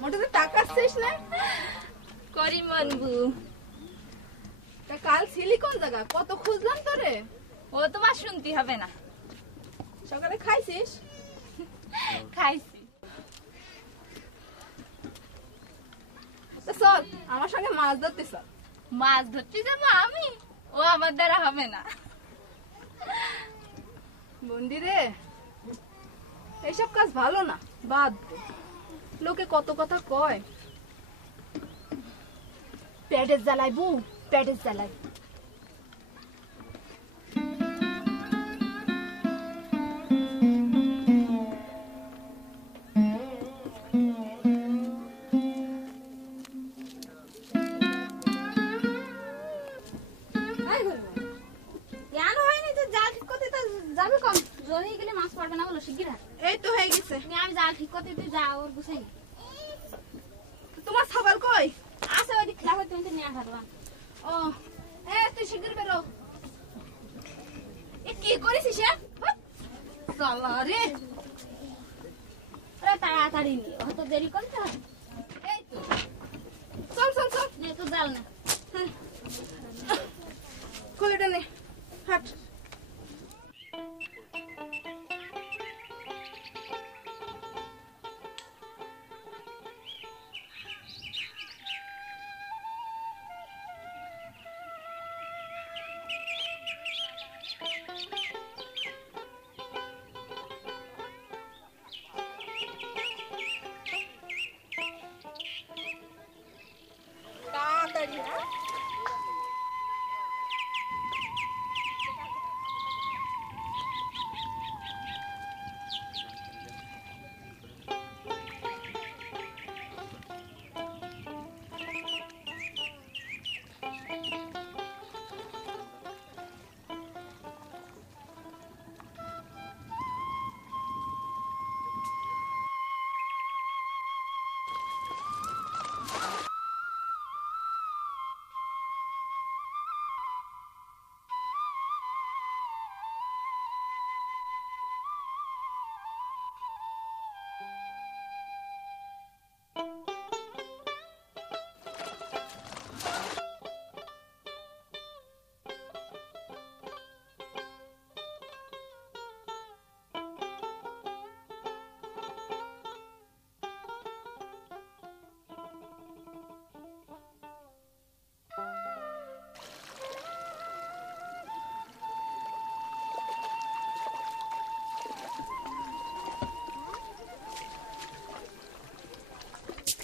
মোটে টাকা শেষ না করি মানবু। কাল ছিলি কোন জায়গা? কত খুঁজলাম তোরে। ও তোমার শুনতে হবে না। সকালে খাইছিস? খাইছি। চল আমার সঙ্গে মাছ ধরতে চল। মাছ ধরতে যাবো আমি? ও আমার দ্বারা হবে না। বন্দি রে, এইসব কাজ ভালো না, বাদ দে। লোকে কত কথা কয়। পেটের জ্বালাই বউ, পেটের জ্বালাই। এই তো হয়ে গেছে। আমি জাল ঠিক করতে তুই যা ওর গুছাই। তোমার ছাগল কই? আসে ওই দিক দেখো তুমি তো নিয়ে আসলাম। ও তুই শিগগির বেরো। কি করেছিস? সালা রে, তাড়াতাড়ি নিয়ে অত দেরি করতে হয়। এই তো চল চল চল। নে তো জাল না। কোলেটা নে, হাট।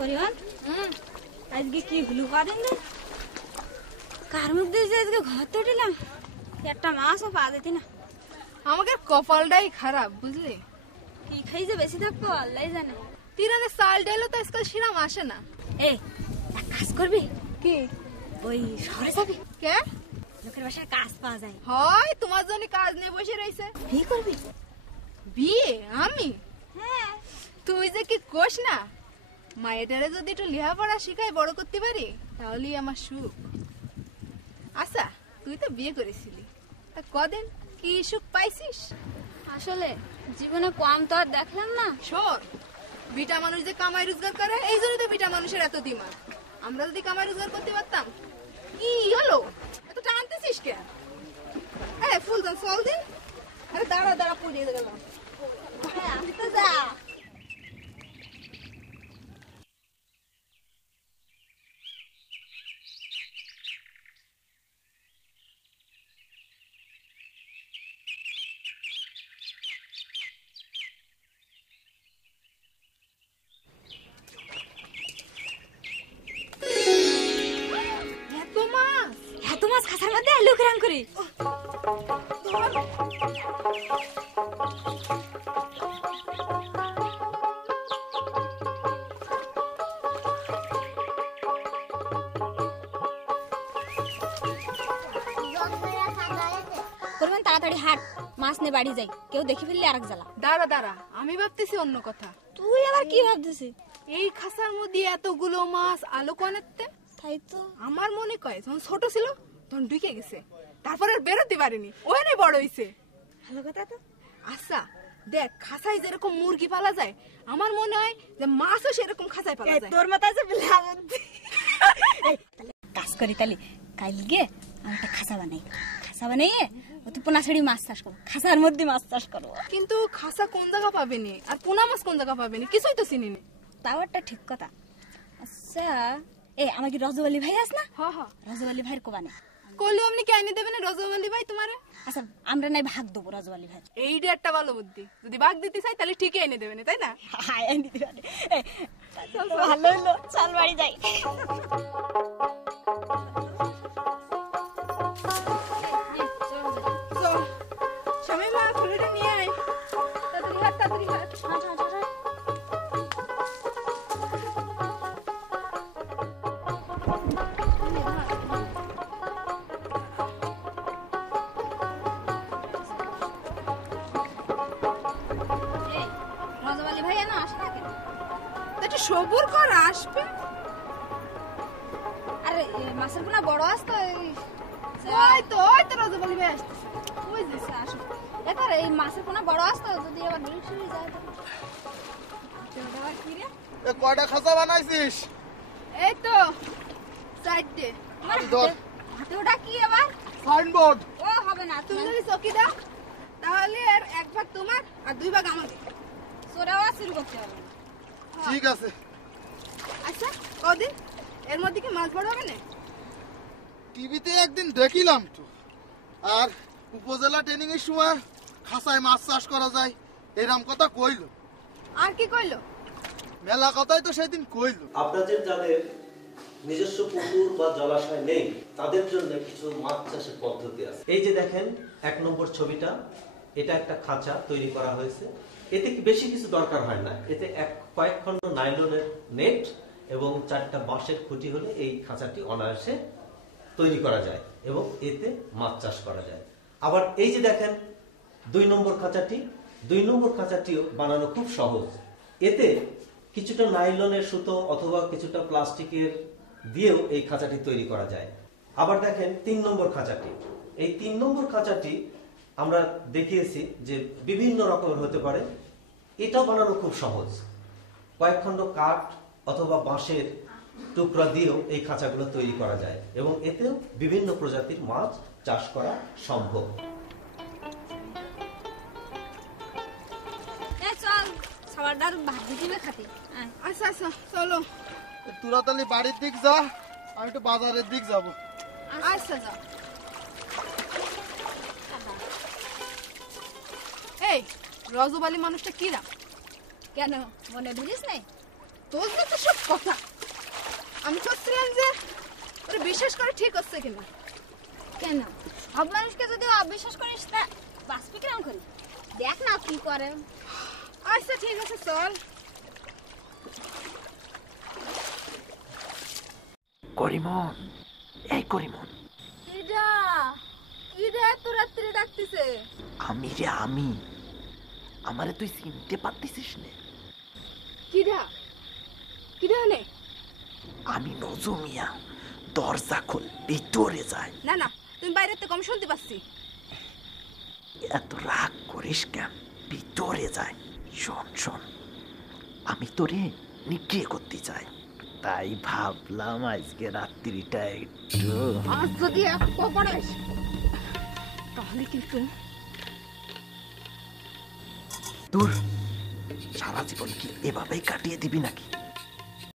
পরিবার আজকে কি হলু করেন না? কার মুখ দিয়ে আজকে ঘর তো উঠিলাম, একটা মাছও পাওয়া যেত না। আমাকে কপালটাই খারাপ, বুঝলি? কি খাই যে বেশি থাকবো আল্লাহ জানে। তিরানে চাল ডাইলো তো আজকাল সিরাম আসে না। এই এক কাজ করবি কি? ওই শহরে যাবি? কে? লোকের বাসায় কাজ পাওয়া যায়। হয় তোমার জন্য কাজ নিয়ে বসে রয়েছে। বিয়ে করবি? বিয়ে? আমি? হ্যাঁ। তুই যে কি কোষ না, মায়েটারে যদি একটু লেখাপড়া শিখাই বড় করতে পারি তাহলেই আমার সুখ। আচ্ছা, তুই তো বিয়ে করেছিলি, তা কদিন কি সুখ পাইছিস? আসলে জীবনে কম তো আর দেখলাম না। শোন, বিটা মানুষ যে কামাই রোজগার করে, এই জন্য তো বিটা মানুষের এত দিমাগ। আমরা যদি কামাই রোজগার করতে পারতাম। কি হলো, এত টানতেছিস কেন? ফুলদান চল দিন। আরে দাঁড়া দাঁড়া, পুড়িয়ে গেলাম। হ্যাঁ আমি তো যা। এত মাছ খাসার মধ্যে লুকরান করি। তাড়াতাড়ি হাট, মাছ নে বাড়ি যাই, কেউ দেখে ফেললে আরেক জ্বালা। দাঁড়া দাঁড়া, আমি ভাবতেছি অন্য কথা। তুই আবার কি ভাবতেছিস? এই খাসার মধ্যে এতগুলো মাছ আলো কোয়ানেতে? তাই তো। আমার মনে কয় যখন ছোট ছিল তখন ঢুকে গেছে, তারপরে আর বেরোতে পারেনি, ওখানে বড় হইছে। ভালো কথা তো। আচ্ছা দেখ, খাসায় যেরকম মুরগি পালা যায়, আমার মনে হয় যে মাছও সেরকম খাসায় পালা যায়। তোর মাথায় আছে বিলা বুদ্ধি। কাজ করি তাহলে কালকে আমি একটা খাসা বানাই, খাসা বানাইয়ে অত পোনা ছাড়ি মাছ চাষ করবো, খাসার মধ্যে মাছ চাষ করবো। কিন্তু খাসা কোন জায়গা পাবেনি আর পোনা মাছ কোন জায়গা পাবেনি, কিছুই তো চিনি না। তাও একটা ঠিক কথা। আচ্ছা আমার কি রজবালি ভাই আস না? হ্যাঁ হ্যাঁ, রজবালি ভাইয়ের কোবানে কইলে অমনি কি আইনে দেবে না রজবালি ভাই তোমারে? আচ্ছা আমরা নাই ভাগ দেবো রজবালি ভাই। এইটা একটা ভালো বুদ্ধি, যদি ভাগ দিতে চাই তাহলে ঠিকই এনে দেবে না, তাই না? ভালো হলো, চল বাড়ি যাই। চল স্বামী মা ফুলটা নিয়ে আয়, তাড়াতাড়ি হাট, তাড়াতাড়ি হাট। রজবালি ভাই না আসে না কেন? একটু সবুর কর, আসবে। আরে মাছের পোনা বড় আস তো, ওই তো রজবালি ভাই আসতেছে, ওই যে। আসো এবার এই মাছের পোনা বড় আস তো, যদি আবার ডিল শুরু যায় কি রে? এ কয়টা খাঁচা বানাইছিস? এই তো 4টে। আমার ধর। হাতে ওটা কি আবার? সাইনবোর্ড। ও হবে না, তুমি তুমি যদি চকি দাও তাহলে এর 1 ভাগ তোমার আর 2 ভাগ আমাকে। সোরাও শুরু করতে হবে না। ঠিক আছে। আচ্ছা কদিন এর মধ্যে কি মাছ বড় হবে না? টিভিতে একদিন দেখিলাম তো, আর উপজেলা ট্রেনিং এর সময় খাঁচায় মাছ চাষ করা যায় এরকম কথা কইলো। আর কি কইলো? মেলা কথাই তো সেদিন কইলো। আপনাদের যাদের নিজস্ব পুকুর বা জলাশয় নেই তাদের জন্য কিছু মাছ চাষের পদ্ধতি আছে। এই যে দেখেন 1 নম্বর ছবিটা, এটা একটা খাঁচা তৈরি করা হয়েছে। এতে কি বেশি কিছু দরকার হয় না, এতে কয়েক খণ্ড নাইলনের নেট এবং 4টা বাঁশের খুঁটি হলে এই খাঁচাটি অনায়াসে তৈরি করা যায় এবং এতে মাছ চাষ করা যায়। আবার এই যে দেখেন 2 নম্বর খাঁচাটি, 2 নম্বর খাঁচাটিও বানানো খুব সহজ। এতে কিছুটা নাইলনের সুতো অথবা কিছুটা প্লাস্টিকের দিয়েও এই খাঁচাটি তৈরি করা যায়। আবার দেখেন 3 নম্বর খাঁচাটি, এই 3 নম্বর খাঁচাটি আমরা দেখিয়েছি যে বিভিন্ন রকমের হতে পারে, এটাও বানানো খুব সহজ। কয়েক খণ্ড কাঠ অথবা বাঁশের টুকরা দিয়েও এই খাঁচাগুলো তৈরি করা যায় এবং এতেও বিভিন্ন প্রজাতির মাছ চাষ করা সম্ভব। চল সবার ভাত দিবে খাতে। আচ্ছা আচ্ছা চলো। তোরা তাহলে বাড়ির দিক যা, আমি একটু বাজারের দিক যাব। আচ্ছা যাও। এই রজবালি মানুষটা কি নাম? কেন মনে ধরিস নাই? তোর তো সব কথা। আমি ভাবছিলাম যে ওরা বিশ্বাস করে ঠিক হচ্ছে কিনা। কেন সব মানুষকে যদি অবিশ্বাস করিস তা বাঁচবি কেমন করি? দেখ না কি করে। আচ্ছা ঠিক আছে চল। করিমন, এই করিমন, কিডা কিডা এত রাত্রে ডাকতেছে? আমি রে আমি, আমারে তুই চিনতে পারতেছিস না? কিডা কিডা নে? আমি নজু মিয়া, দরজা খোল, ভিতরে যায়। না না, তুমি বাইরে থেকে কম শুনতে পাচ্ছি। এত রাগ করিস কেন? ভিতরে যায়। শোন শোন, আমি তোরে নিগ্রহ করতে চাই, তাই ভাবলাম আজকে রাত্রিটা একটু। আজ যদি এক পড়াইস তাহলে কিন্তু দূর, সারা জীবন কি এভাবেই কাটিয়ে দিবি নাকি?